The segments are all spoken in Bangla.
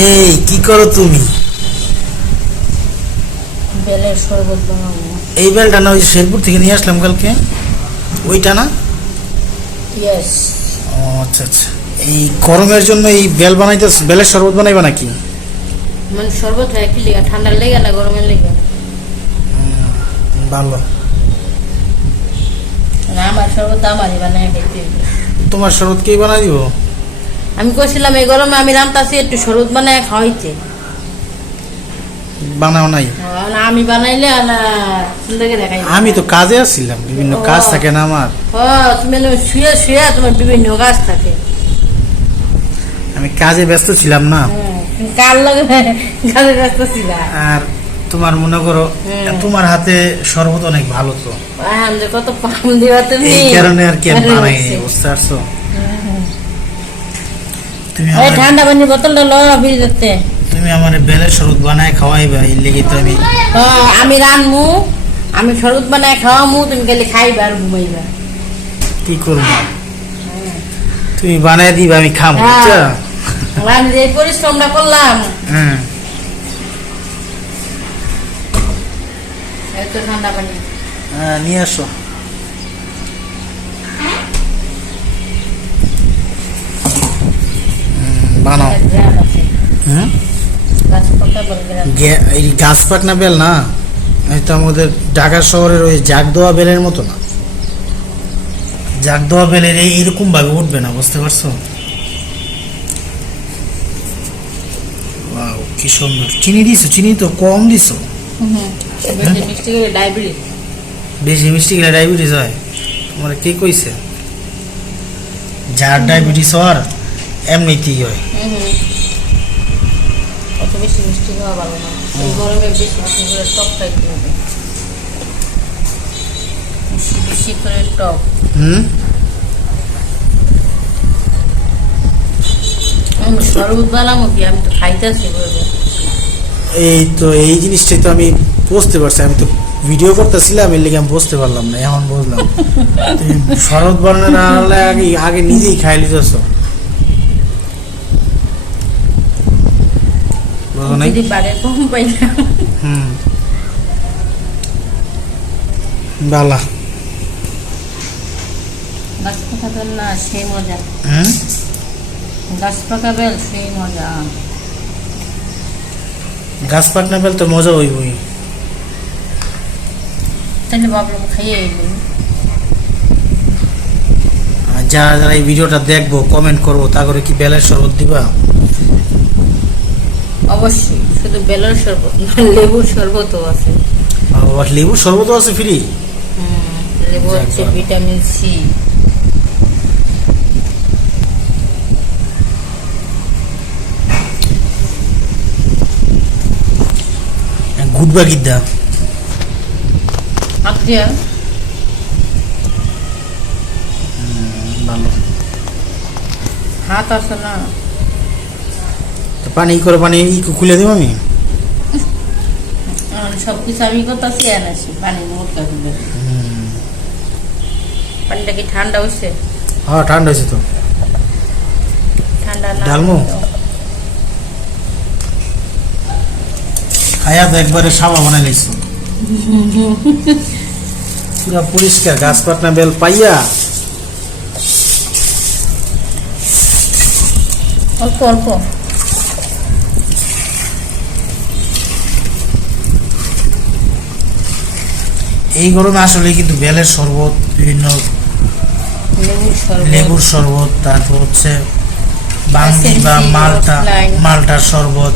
এই কি করো তুমি? বেলের শরবত বানাবো। এই বেলটা না, ওই শেরপুর থেকে নিয়ে আসলাম কালকে, ওইটা না? ইয়েস। ও আচ্ছা আচ্ছা। এই গরমের জন্য এই বেল বানাইতে, বেলের শরবত বানাইবা নাকি? মানে শরবত হয় কি লেগে, ঠান্ডার লেগে না গরমের লেগে? ভালো। না, আমার শরবত আমারই বানায় খেতে হবে। তোমার শরবত কে বানাই দিব? আমি কইছিলাম এই গরমে আমি রান্তাছি একটু শরবত বানায় খাওয়াইতে। বানাও নাই? না, আমি বানাইলে না জিন্দগি দেখাই। আমি তো কাজে আসছিলাম, বিভিন্ন কাজ থাকে না আমার। তুমি শুয়ে শুয়ে তোমার বিভিন্ন কাজ থাকে। আমি কাজে ব্যস্ত ছিলাম না। কার লাগে কাজে ব্যস্ত ছিল। আর তোমার মনে করো, তোমার হাতে শরবত অনেক ভালো, তো যে কত পাম দিবা তুমি, এই কারণে আর কি বানাই, বুঝতে পারছো? তুমি ঠান্ডা পানির বোতলটা লো ফ্রিজেতে। তুমি আমার বেলের শরবত বানায় খাওয়াইবা, এই লেগে তো আমি রানমু, আমি শরবত বানায় খাওয়ামু, তুমি গেলে খাইবা আর ঘুমাইবা। কি করবো? তুমি বানায় দিবা, আমি খাবো। আমি যে পরিশ্রমটা করলাম। এত ঠান্ডা পানি নিয়ে আসো। বানাও। এই গাছ পাকনা বেল না, তো আমাদের ঢাকা শহরের ওই জাগ দেওয়া বেলের মতো না। জাগ দেওয়া বেলের এইরকম ভাবে উঠবে না, বুঝতে পারছো? ওয়াও, কি সুন্দর। চিনি দিছো? চিনি তো কম দিছো। বেশি মিষ্টি গেলে ডায়াবেটিস হয়? তোমার কে কইছে? যার ডায়াবেটিস হওয়ার এমনিতেই হয়। অত বেশি মিষ্টি খাওয়া ভালো না, এই গরমে বেশি বেশি করে টক খাইতে হবে। বেশি বেশি করে টক। শরবত বানাবো কি, আমি তো খাইতেছি। এই তো এই জিনিসটাই তো আমি বুঝতে পারছি। আমি তো ভিডিও করতেছিলাম, এর লেগে আমি বুঝতে পারলাম না, এখন বুঝলাম। তুমি শরবত বানানো না হলে আগে নিজেই খাই লিতেছো। বালা গাছ পাকা বেল না, সেই মজা। গাছ পাকা বেল সেই মজা। গাছ পাকনা বেল তো মজা হইবই। তাহলে ভাবলাম খাইয়ে। যারা যারা এই ভিডিওটা দেখবো, কমেন্ট করবো, তা করে কি বেলের শরবত দিবা? অবশ্যই। শুধু বেলের শরবত না, লেবুর শরবতও আছে। লেবুর শরবতও আছে ফ্রি? লেবু হচ্ছে ভিটামিন সি। গুডবা গিদ্দা আচ্ছা, ভালো। হাত আছে না? পানি করে পানি খুলে দেবো আমি। সবকিছু আমি করতেছি, এনেছি পানি মোটকা খুলে। পানিটা কি ঠান্ডা হয়েছে? হ্যাঁ, ঠান্ডা হয়েছে তো। ঠান্ডা না ডালমো খায়া তো একবারে সাবা বানাই লাইছো। পুরা পরিষ্কার গাছ পাকনা বেল পাইয়া। অল্প অল্প। এই গরমে আসলে কিন্তু বেলের শরবত, বিভিন্ন লেবুর শরবত, তারপর হচ্ছে বাঙ্গি বা মালটার শরবত,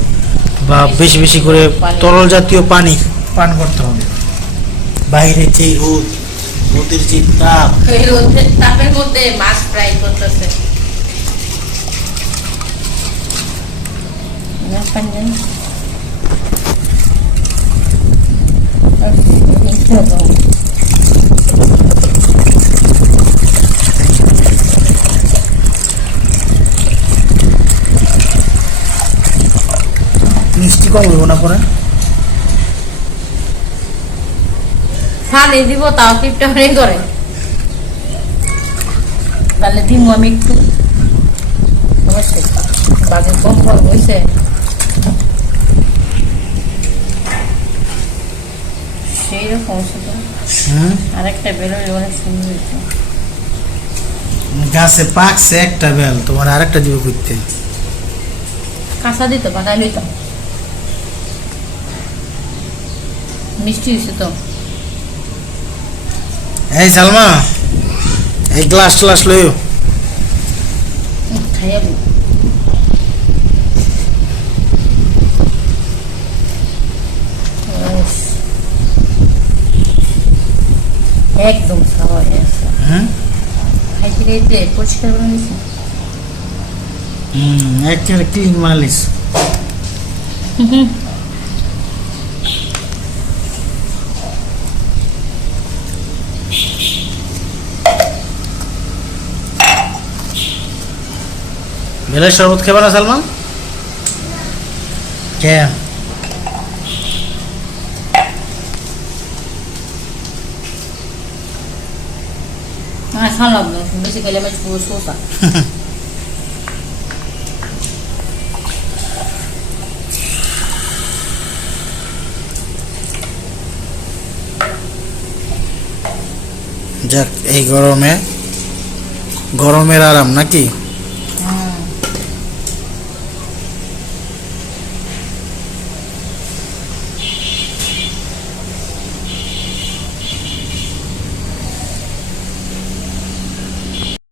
বা বেশি বেশি করে তরল জাতীয় পানি পান করতে হবে। বাইরে যে রোদের যে তাপ, এই রোদের তাপের মধ্যে মাছ ফ্রাই করতেছে। মিষ্টি কম হইব না পরে? পানি দিব, তাও কিপটা করে। তাহলে দিব আমি একটু, বাকি কম হয়েছে। এইরকম ছোট আরেকটা বেরোলে অনেক সুন্দর হইতো। গাছে পাকছে একটা বেল, তোমার আরেকটা দিব করতে। কাঁচা দিত পাকাই লইতো, মিষ্টি হয়েছে তো। এই সালমা, এই গ্লাস ট্লাস লইও। খাইয়া লই। একদম খাওয়া হয়ে গেছে। খাইতে খাইতে পরিষ্কার করে নিছি। একেবারে ক্লিন মালিশ। বেলের শরবত খাবে না সালমান? কে খাওয়া বেশি খেলে আমার পুরো শোষা। যাক, এই গরমে গরমের আরাম নাকি?